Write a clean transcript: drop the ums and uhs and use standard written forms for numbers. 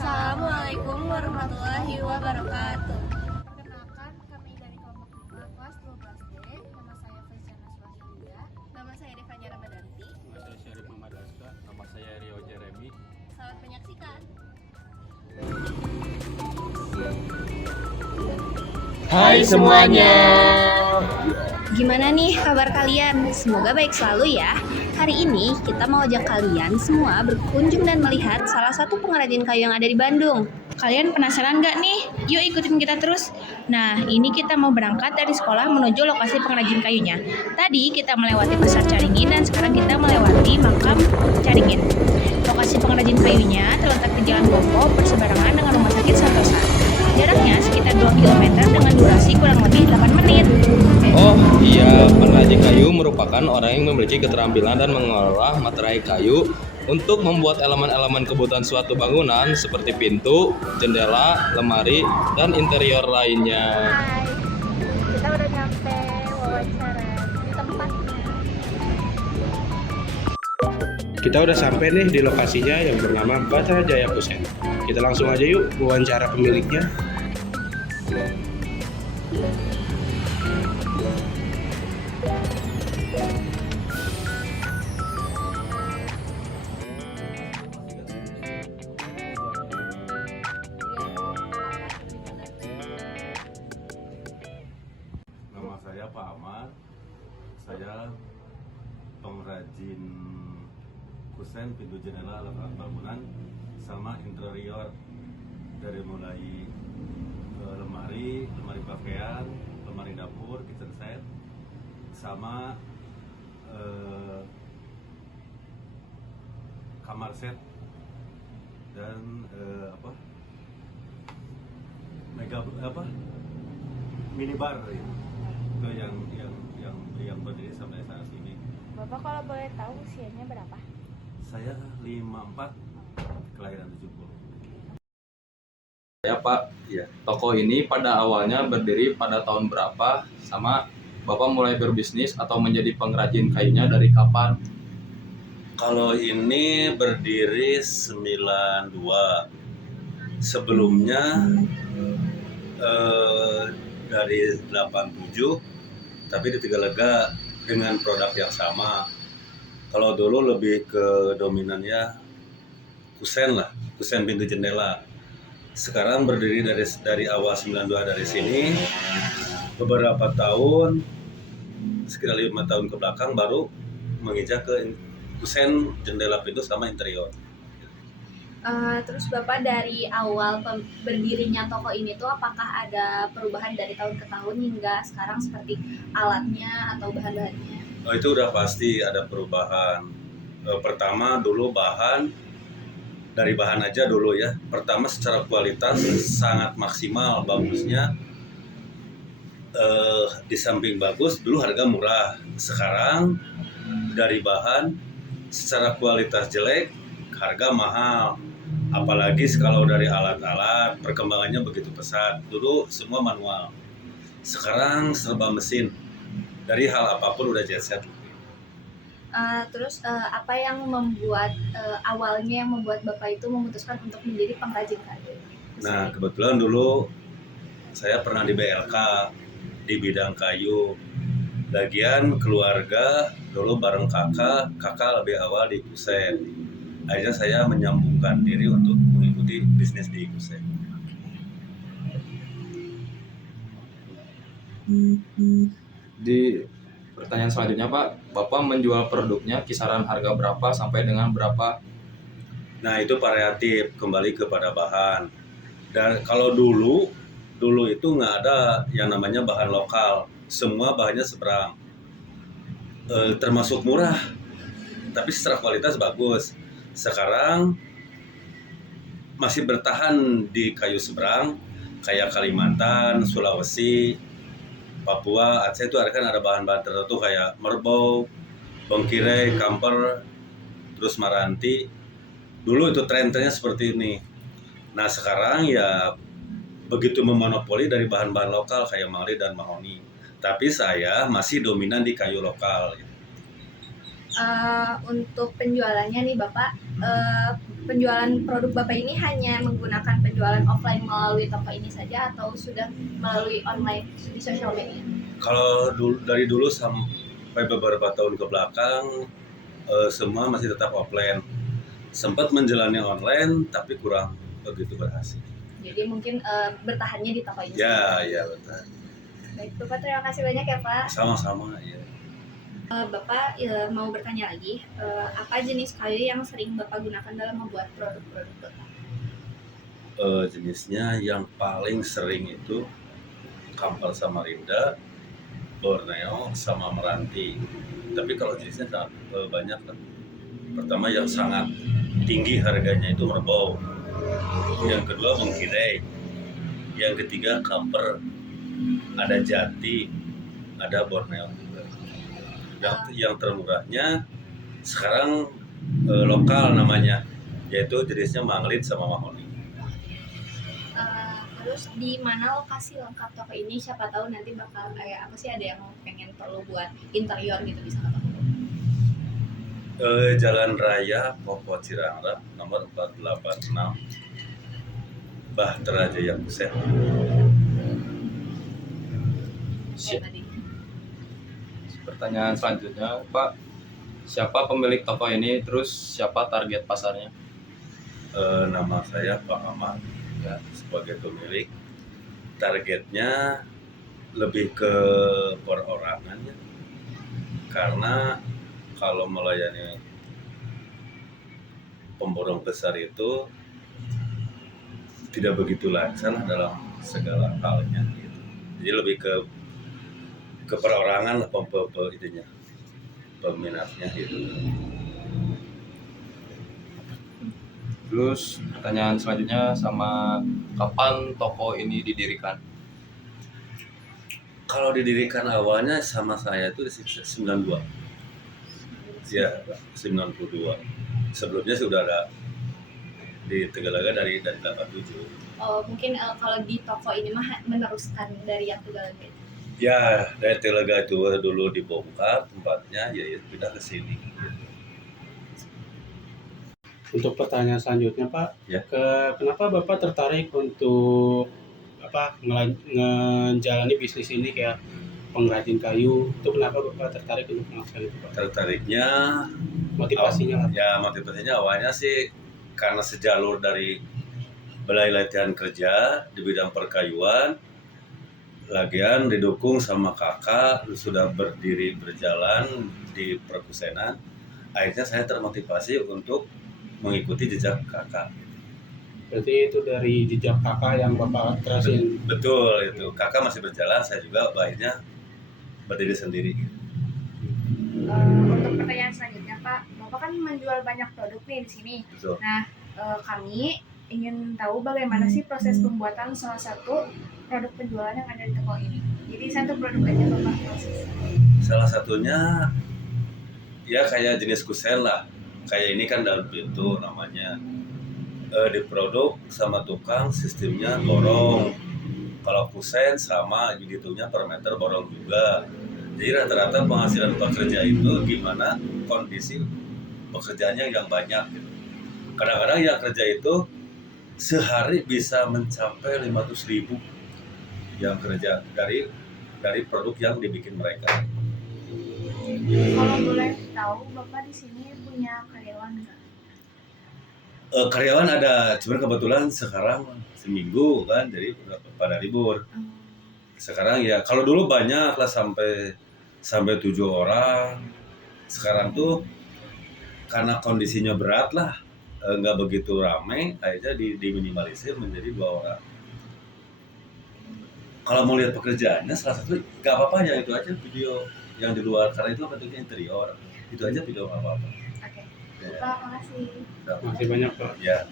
Assalamualaikum warahmatullahi wabarakatuh. Perkenalkan, kami dari kelompok 5 kelas 12D. Nama saya Feziana Suwahilia. Nama saya Devanya Ramadanti. Nama saya Syarif Muhammad Aska. Nama saya Rio Jeremy. Selamat menyaksikan. Hai semuanya. Gimana nih kabar kalian? Semoga baik selalu ya. Hari ini kita mau ajak kalian semua berkunjung dan melihat salah satu pengrajin kayu yang ada di Bandung. Kalian penasaran nggak nih? Yuk ikutin kita terus. Nah, ini kita mau berangkat dari sekolah menuju lokasi pengrajin kayunya. Tadi kita melewati Pasar Caringin dan sekarang kita melewati makam Caringin. Lokasi pengrajin kayunya terletak di Jalan Bopo berseberangan dengan Rumah Sakit Santosa. Jaraknya sekitar 2 km dengan durasi kurang lebih 8 menit. Oh iya, pengrajin kayu merupakan orang yang memiliki keterampilan dan mengolah materai kayu untuk membuat elemen-elemen kebutuhan suatu bangunan seperti pintu, jendela, lemari, dan interior lainnya. Hai, kita udah nyampe wawancara di tempatnya. Kita udah sampai nih di lokasinya yang bernama Batra Jaya Kusen. Kita langsung aja yuk wawancara pemiliknya. Nama saya Pak Ahmad. Saya pengrajin kusen, pintu jendela, alat-alat bangunan, sama interior dari mulai lemari pakaian, lemari dapur, kitchen set, sama kamar set dan minibar itu yang berdiri sampai saat ini. Bapak kalau boleh tahu usianya berapa? Saya 54, kelahiran 70. Ya Pak, toko ini pada awalnya berdiri pada tahun berapa? Sama Bapak mulai berbisnis atau menjadi pengrajin kayunya dari kapan? Kalau ini berdiri 92. Sebelumnya dari 87, tapi di Tegalega dengan produk yang sama. Kalau dulu lebih ke dominannya kusen lah, kusen pintu jendela. Sekarang berdiri dari awal 92 dari sini, beberapa tahun, sekitar 5 tahun ke belakang baru menginjak ke kusen jendela pintu sama interior. Terus Bapak dari awal berdirinya toko ini tuh apakah ada perubahan dari tahun ke tahun hingga sekarang seperti alatnya atau bahan-bahannya? Oh, itu udah pasti ada perubahan. Pertama dulu dari bahan aja dulu ya. Pertama secara kualitas sangat maksimal, bagusnya. Di samping bagus, dulu harga murah. Sekarang dari bahan secara kualitas jelek, harga mahal. Apalagi kalau dari alat-alat, perkembangannya begitu pesat. Dulu semua manual, sekarang serba mesin. Dari hal apapun udah jet set. Terus apa yang membuat awalnya yang membuat Bapak itu memutuskan untuk menjadi pengrajin kayu? Nah, kebetulan dulu saya pernah di BLK di bidang kayu. Bagian keluarga dulu bareng kakak lebih awal di kusen. Akhirnya saya menyambungkan diri untuk mengikuti bisnis di kusen. Di pertanyaan selanjutnya Pak, Bapak menjual produknya kisaran harga berapa sampai dengan berapa? Nah, itu variatif, kembali kepada bahan. Dan kalau dulu itu nggak ada yang namanya bahan lokal, semua bahannya seberang, termasuk murah, tapi secara kualitas bagus. Sekarang masih bertahan di kayu seberang, kayak Kalimantan, Sulawesi, Papua, Aceh itu ada bahan-bahan tertentu kayak merbau, bongkire, kamper, terus maranti. Dulu itu tren-trennya seperti ini. Nah, sekarang ya begitu memonopoli dari bahan-bahan lokal kayak mangli dan mahoni. Tapi saya masih dominan di kayu lokal. Untuk penjualannya nih Bapak, penjualan produk Bapak ini hanya menggunakan penjualan offline melalui toko ini saja atau sudah melalui online di sosial media? Kalau dari dulu sampai beberapa tahun ke belakang semua masih tetap offline. Sempat menjalani online tapi kurang begitu berhasil. Jadi mungkin bertahannya di toko ini. Ya, ya betul. Baik Bapak, terima kasih banyak ya Pak. Sama-sama ya. Bapak mau bertanya lagi, apa jenis kayu yang sering Bapak gunakan dalam membuat produk-produk Bapak? Jenisnya yang paling sering itu Kampar Samarinda, Borneo, sama Meranti. Tapi kalau jenisnya sangat banyak lah. Pertama yang sangat tinggi harganya itu Merbau. Yang kedua Mengkilai. Yang ketiga Kamper. Ada Jati, ada Borneo juga. Yang termurahnya sekarang lokal namanya, yaitu jenisnya Manglit sama Mahoni. Terus di mana lokasi lengkap toko ini? Siapa tahu nanti bakal kayak apa sih, ada yang pengen perlu buat interior gitu bisa ke toko. Jalan Raya Popo Cirangra nomor 486 Bahtera Jaya Pusat. Kayak tadi. Pertanyaan selanjutnya, Pak, siapa pemilik toko ini? Terus siapa target pasarnya? Nama saya Pak Ahmad ya, sebagai pemilik. Targetnya lebih ke perorangan ya. Karena kalau melayani pemborong besar itu tidak begitu lancar dalam segala halnya gitu. Jadi lebih ke perorangan lah itunya, peminatnya itu. Terus pertanyaan selanjutnya sama kapan toko ini didirikan? Kalau didirikan awalnya sama saya itu di 92. Ya, 92. Sebelumnya sudah ada di Tegalaga dari 87. Oh, mungkin kalau di toko ini mah meneruskan dari yang Tegalaga itu. Ya, dari Tegalaga itu dulu dibongkar tempatnya, ya pindah ke sini. Untuk pertanyaan selanjutnya Pak, Ya. Kenapa Bapak tertarik untuk ngejalani bisnis ini kayak pengrajin kayu? Itu kenapa Bapak tertarik untuk melakukan itu Pak? Tertariknya Motivasinya apa? ya motivasinya awalnya sih karena sejalur dari Balai Latihan Kerja di bidang perkayuan, lagian didukung sama kakak sudah berdiri berjalan di perkusenan. Akhirnya saya termotivasi untuk mengikuti jejak kakak. Berarti itu dari jejak kakak yang Bapak terasin. Betul itu. Kakak masih berjalan, saya juga akhirnya berdiri sendiri. Untuk pertanyaan selanjutnya Pak, Bapak kan menjual banyak produk nih di sini. Betul. Nah, kami ingin tahu bagaimana sih proses pembuatan salah satu produk penjualan yang ada di toko ini. Jadi satu produk aja Bapak proses. Salah satunya ya kayak jenis kusen lah. Kayak ini kan daun pintu namanya. Diproduk sama tukang sistemnya borong. Kalau kusen sama gitunya per meter borong juga. Jadi rata-rata penghasilan pekerja itu gimana kondisi pekerjaannya yang banyak gitu. Kadang-kadang yang kerja itu sehari bisa mencapai 500.000 yang kerja dari produk yang dibikin mereka. Kalau boleh tahu Bapak di sini punya karyawan nggak? Karyawan ada, cuman kebetulan sekarang seminggu kan, jadi pada libur. Sekarang ya kalau dulu banyak lah sampai 7 orang. Sekarang tuh karena kondisinya berat lah, nggak begitu ramai, akhirnya diminimalisir menjadi 2 orang. Kalau mau lihat pekerjaannya salah satu nggak apa-apa ya, itu aja video yang di luar karena itu bentuknya interior. Itu aja video nggak apa-apa. Oke. Ya. Bapak makasih. Masih banyak Pak. Ya.